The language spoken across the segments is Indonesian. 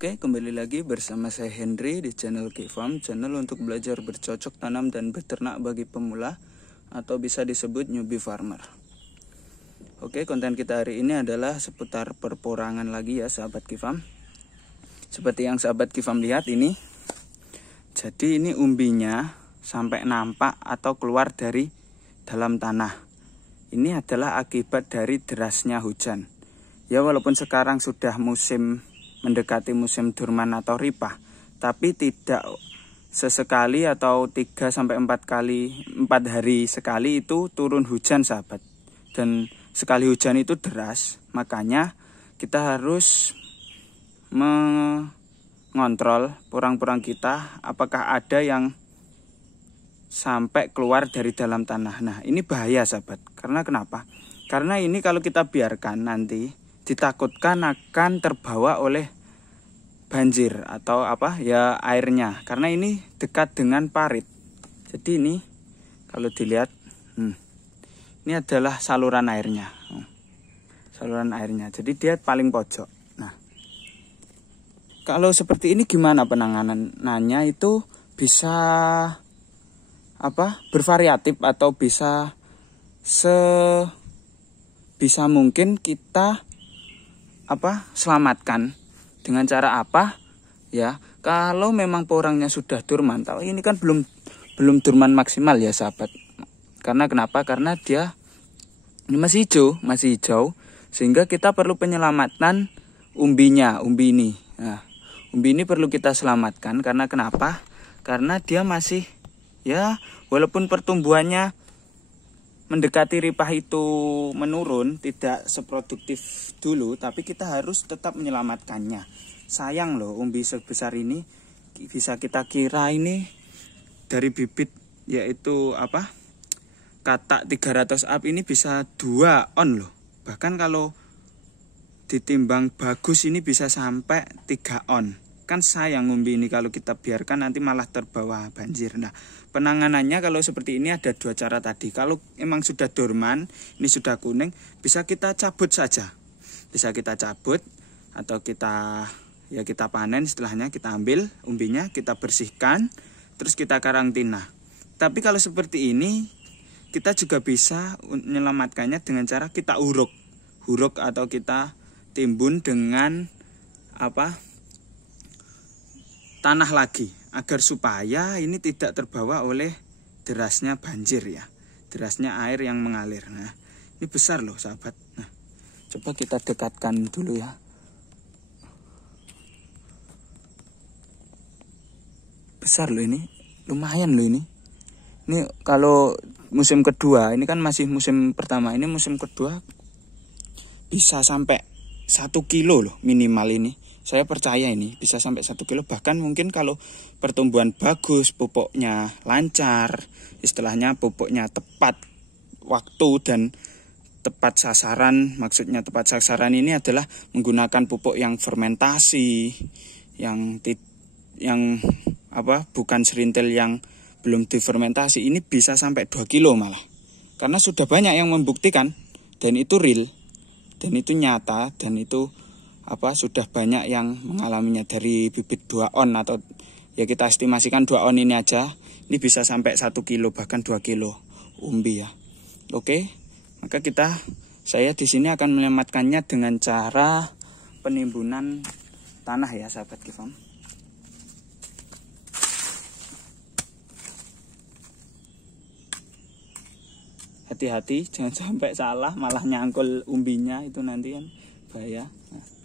Oke, kembali lagi bersama saya Henry di channel K-Farm, channel untuk belajar bercocok tanam dan beternak bagi pemula atau bisa disebut newbie farmer. Oke, konten kita hari ini adalah seputar perporangan lagi ya sahabat K-Farm. Seperti yang sahabat K-Farm lihat ini. Jadi ini umbinya sampai nampak atau keluar dari dalam tanah. Ini adalah akibat dari derasnya hujan. Ya walaupun sekarang sudah mendekati musim durman atau ripah, tapi tidak sesekali atau 3-4 hari sekali itu turun hujan sahabat. Dan sekali hujan itu deras, makanya kita harus mengontrol porang-porang kita apakah ada yang sampai keluar dari dalam tanah. Nah ini bahaya sahabat, karena kenapa? Karena ini kalau kita biarkan nanti ditakutkan akan terbawa oleh banjir atau airnya, karena ini dekat dengan parit. Jadi ini kalau dilihat ini adalah saluran airnya. Jadi dia paling pojok. Nah, kalau seperti ini gimana penanganannya? Itu bisa bervariatif atau bisa mungkin kita selamatkan dengan cara apa ya? Kalau memang porangnya sudah dorman, tahu ini kan belum dorman maksimal ya sahabat. Karena kenapa? Karena dia ini masih hijau, sehingga kita perlu penyelamatan umbi ini. Nah, umbi ini perlu kita selamatkan karena kenapa? Karena dia masih ya walaupun pertumbuhannya mendekati ripah itu menurun, tidak seproduktif dulu, tapi kita harus tetap menyelamatkannya. Sayang loh, umbi sebesar ini bisa kita kira ini dari bibit, yaitu katak 300 up ini bisa 2 on loh. Bahkan kalau ditimbang bagus ini bisa sampai 3 on. Kan sayang umbi ini kalau kita biarkan nanti malah terbawa banjir. Nah, penanganannya kalau seperti ini ada 2 cara tadi. Kalau emang sudah dorman, ini sudah kuning, bisa kita cabut saja. Bisa kita cabut atau kita panen, setelahnya kita ambil umbinya, kita bersihkan, terus kita karantina. Tapi kalau seperti ini, kita juga bisa menyelamatkannya dengan cara kita uruk atau kita timbun dengan tanah lagi, agar supaya ini tidak terbawa oleh derasnya banjir ya, derasnya air yang mengalir. Nah ini besar loh sahabat. Nah coba kita dekatkan dulu ya. Besar loh ini, lumayan loh ini. Ini kalau musim kedua, ini kan masih musim pertama, ini musim kedua bisa sampai 1 kilo loh minimal ini. Saya percaya ini bisa sampai 1 kilo. Bahkan mungkin kalau pertumbuhan bagus, pupuknya lancar, istilahnya pupuknya tepat waktu dan tepat sasaran. Maksudnya tepat sasaran ini adalah menggunakan pupuk yang fermentasi, yang bukan serintil yang belum difermentasi. Ini bisa sampai 2 kilo malah. Karena sudah banyak yang membuktikan, dan itu real, dan itu nyata, dan itu sudah banyak yang mengalaminya. Dari bibit 2 on atau ya kita estimasikan 2 on ini aja, ini bisa sampai 1 kilo bahkan 2 kilo umbi ya. Oke, maka saya di sini akan menyelamatkannya dengan cara penimbunan tanah ya sahabat K-Farm. Hati-hati jangan sampai salah, malah nyangkul umbinya, itu nanti kan bahaya. Nah,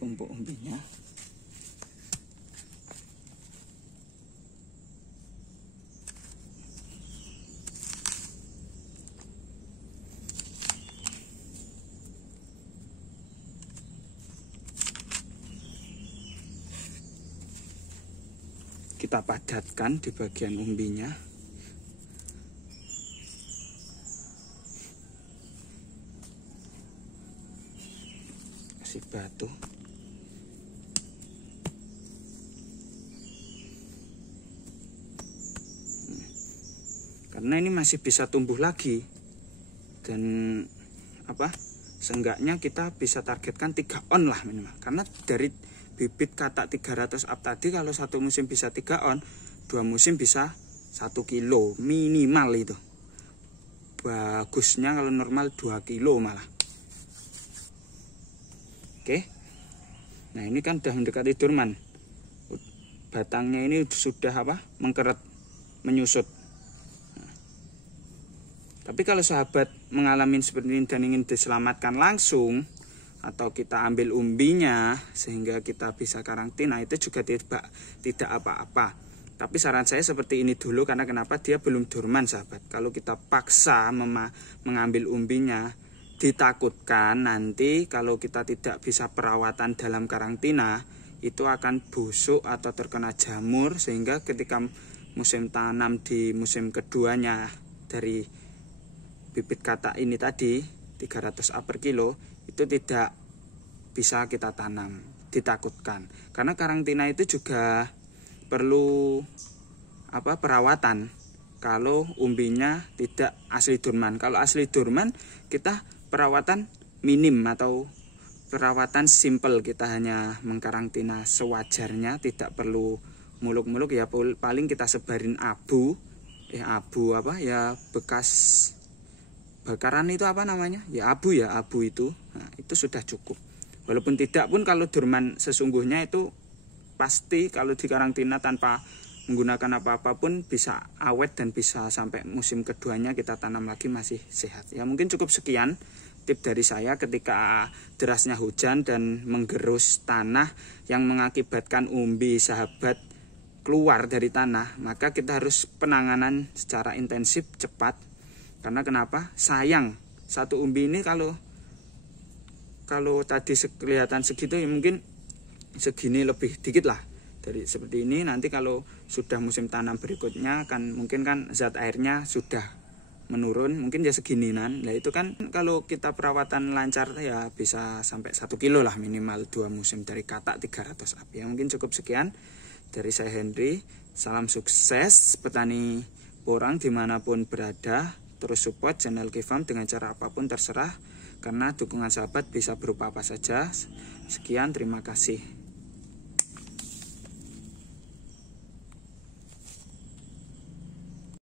tumpuk umbinya. Kita padatkan di bagian umbinya. Kasih batu. Karena ini masih bisa tumbuh lagi, dan seenggaknya kita bisa targetkan 3 on lah minimal. Karena dari bibit katak 300 up tadi kalau satu musim bisa 3 on, 2 musim bisa 1 kilo minimal itu. Bagusnya kalau normal 2 kilo malah. Oke. Nah, ini kan udah mendekati durman. Batangnya ini sudah mengkeret, menyusut. Nah, tapi kalau sahabat mengalami seperti ini dan ingin diselamatkan langsung, atau kita ambil umbinya sehingga kita bisa karantina, itu juga tidak apa-apa. Tapi saran saya seperti ini dulu, karena kenapa? Dia belum durman sahabat. Kalau kita paksa mengambil umbinya, ditakutkan nanti kalau kita tidak bisa perawatan dalam karantina, itu akan busuk atau terkena jamur, sehingga ketika musim tanam di musim keduanya dari bibit katak ini tadi 300 up per kilo, itu tidak bisa kita tanam, ditakutkan. Karena karantina itu juga perlu perawatan kalau umbinya tidak asli durman. Kalau asli durman kita perawatan minim atau perawatan simple, kita hanya mengkarantina sewajarnya, tidak perlu muluk-muluk ya. Paling kita sebarin abu bekas bakaran itu namanya ya, abu itu. Nah, itu sudah cukup. Walaupun tidak pun kalau durman sesungguhnya itu pasti kalau dikarantina tanpa menggunakan apa-apa pun bisa awet dan bisa sampai musim keduanya kita tanam lagi masih sehat. Ya, mungkin cukup sekian tip dari saya ketika derasnya hujan dan menggerus tanah yang mengakibatkan umbi sahabat keluar dari tanah, maka kita harus penanganan secara intensif, cepat. Karena kenapa? Sayang, satu umbi ini kalau tadi kelihatan segitu ya mungkin segini lebih dikit lah dari seperti ini. Nanti kalau sudah musim tanam berikutnya mungkin zat airnya sudah menurun, mungkin ya segininan. Nah, itu kan kalau kita perawatan lancar ya bisa sampai 1 kilo lah minimal 2 musim dari katak 300 up. Ya, mungkin cukup sekian dari saya Henry. Salam sukses petani porang dimanapun berada. Terus support channel Kifam dengan cara apapun terserah, karena dukungan sahabat bisa berupa apa saja. Sekian, terima kasih.